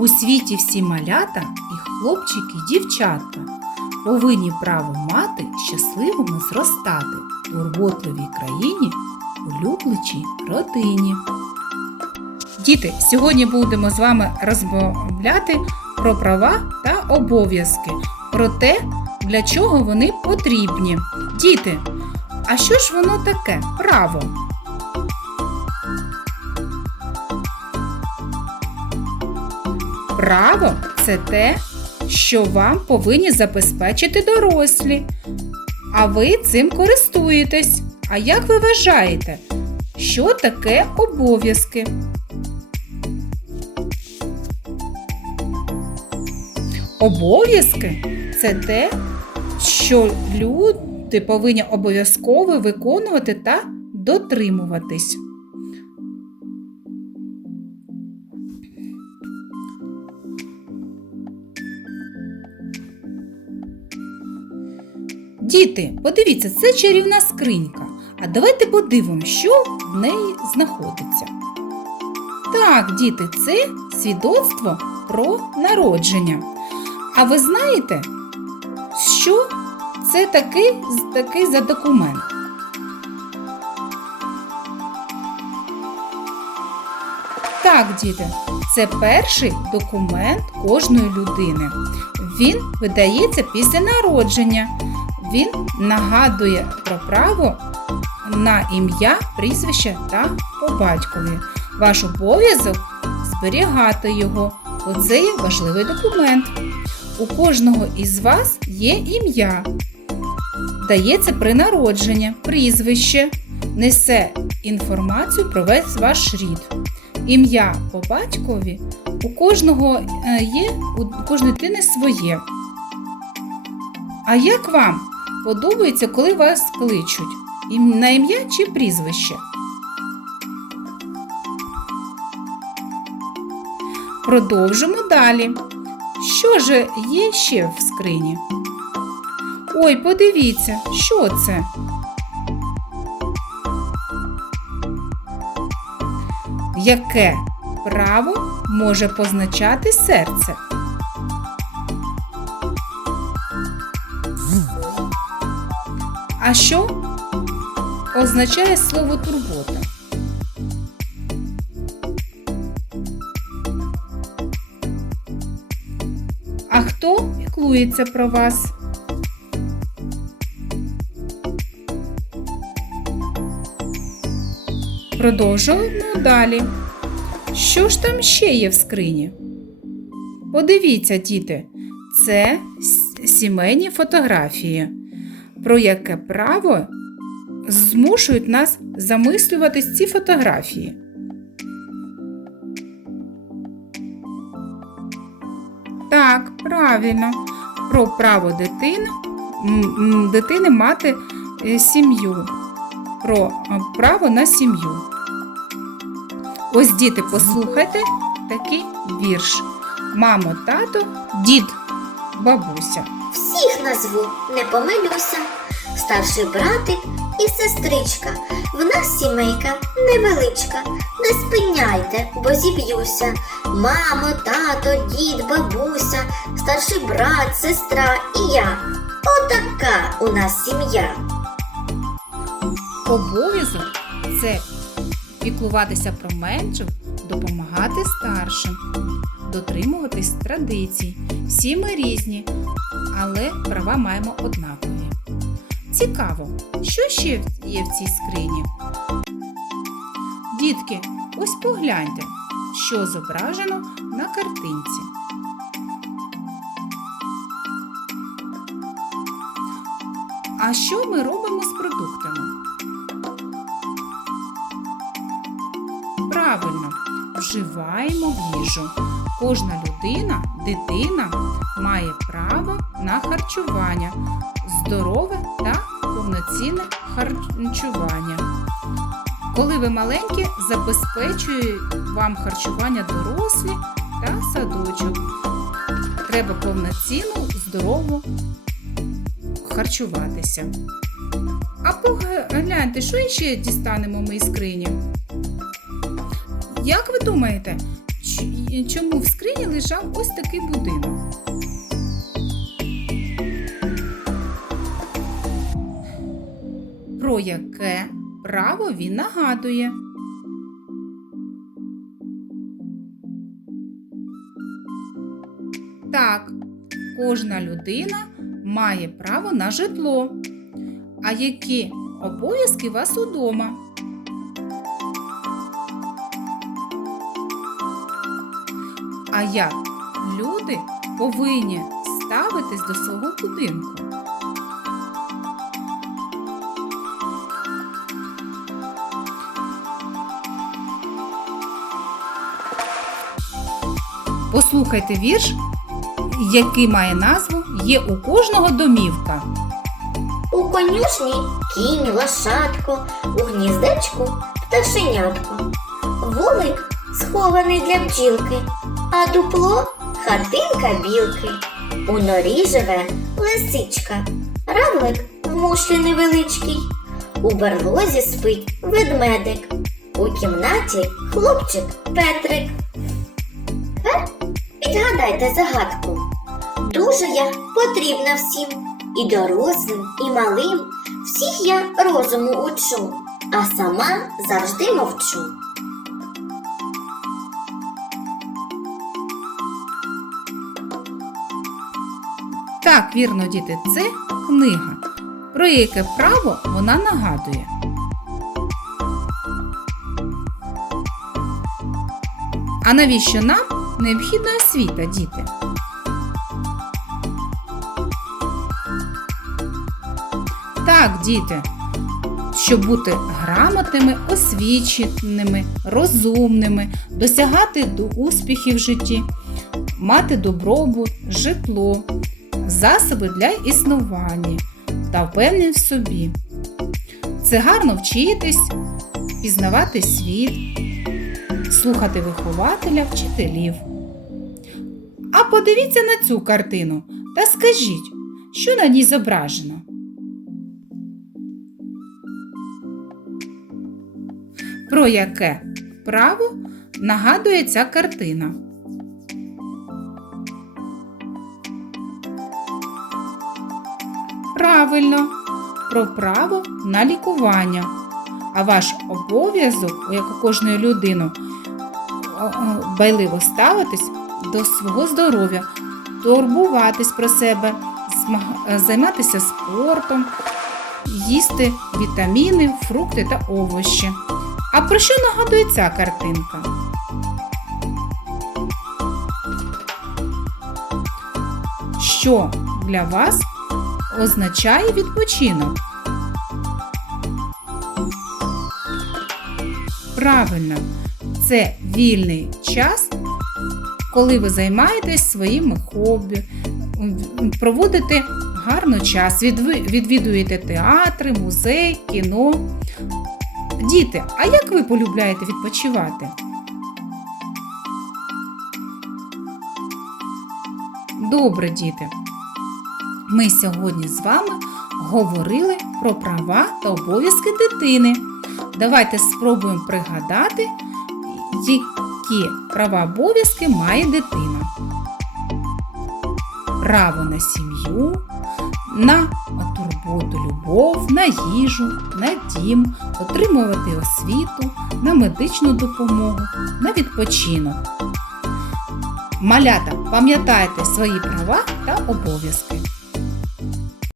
У світі всі малята і хлопчики, і дівчатка повинні право мати щасливими зростати у турботливій країні, у люблячій родині. Діти, сьогодні будемо з вами розмовляти про права та обов'язки, про те, для чого вони потрібні. Діти, а що ж воно таке право? Право це те, що вам повинні забезпечити дорослі, а ви цим користуєтесь. А як ви вважаєте, що таке обов'язки? Обов'язки це те, що люди повинні обов'язково виконувати та дотримуватись. Діти, подивіться, це чарівна скринька. А давайте подивимося, що в неї знаходиться. Так, діти, це свідоцтво про народження. А ви знаєте, що це такий, такий за документ? Так, діти, це перший документ кожної людини. Він видається після народження. Він нагадує про право на ім'я, прізвище та по батькові. Ваш обов'язок зберігати його, бо це є важливий документ. У кожного із вас є ім'я. Дається при народженні, прізвище, несе інформацію про весь ваш рід. Ім'я по батькові у кожного е, є, у кожної дитини своє. А як вам подобається, коли вас кличуть? На ім'я чи прізвище? Продовжимо далі. Що ж є ще в скрині? Ой, подивіться, що це? Яке право може позначати серце? А що означає слово турбота? А хто піклується про вас? Продовжуємо далі. Що ж там ще є в скрині? Подивіться, діти, це сімейні фотографії, про яке право змушують нас замислюватись ці фотографії. Так, правильно, про право дитини, дитини мати е, сім'ю, про е, право на сім'ю. Ось діти, послухайте такий вірш. Мамо, тато, дід, бабуся. Всіх назву, не помилюся. Старший братик і сестричка. В нас сімейка невеличка. Не спиняйте, бо зіб'юся. Мамо, тато, дід, бабуся, старший брат, сестра і я. Отака у нас сім'я. Обов'язок це піклуватися про менших, допомагати старшим, дотримуватись традицій. Всі ми різні, але права маємо однакові. Цікаво, що ще є в цій скрині? Дітки, ось погляньте, що зображено на картинці. А що ми робимо з продуктами? Правильно, вживаємо їжу. Кожна людина, дитина має право на харчування, здорове та повноцінне харчування. Коли ви маленькі, забезпечують вам харчування дорослі та садочок. Треба повноцінно, здорово харчуватися. А погляньте, що ще дістанемо ми із скрині? Як ви думаєте, чому в скрині лежав ось такий будинок? Про яке право він нагадує? Так, кожна людина має право на житло. А які обов'язки вас удома? А як люди повинні ставитись до свого будинку? Послухайте вірш, який має назву Є у кожного домівка. У конюшні кінь, лошадко, у гніздечку пташенятко. Вулик схований для бджілки, а дупло хатинка білки. У норі живе лисичка, равлик в мушлі невеличкий. У берлозі спить ведмедик, у кімнаті хлопчик Петрик. Тепер відгадайте загадку. Дуже я потрібна всім, і дорослим, і малим. Всіх я розуму учу, а сама завжди мовчу. Так, вірно, діти, це книга. Про яке право вона нагадує. А навіщо нам необхідна освіта, діти? Так, діти, щоб бути грамотними, освіченими, розумними, досягати до успіхів в житті, мати добробут, житло, засоби для існування та впевненість в собі. Це гарно вчитись, пізнавати світ, слухати вихователя, вчителів. А подивіться на цю картину та скажіть, що на ній зображено. Про яке право нагадує ця картина? Правильно, про право на лікування. А ваш обов'язок, як у кожної людини, байливо ставитись до свого здоров'я, турбуватись про себе, е, займатися спортом, їсти вітаміни, фрукти та овочі. А про що нагадує ця картинка? Що для вас означає відпочинок? Правильно, це вільний час, коли ви займаєтесь своїми хобі, проводите гарно час, відвідуєте театри, музей, кіно. Діти, а як ви полюбляєте відпочивати? Добре, діти. Ми сьогодні з вами говорили про права та обов'язки дитини. Давайте спробуємо пригадати, які права обов'язки має дитина. Право на сім'ю, на турботу, любов, на їжу, на дім, отримувати освіту, на медичну допомогу, на відпочинок. Малята, пам'ятайте свої права та обов'язки.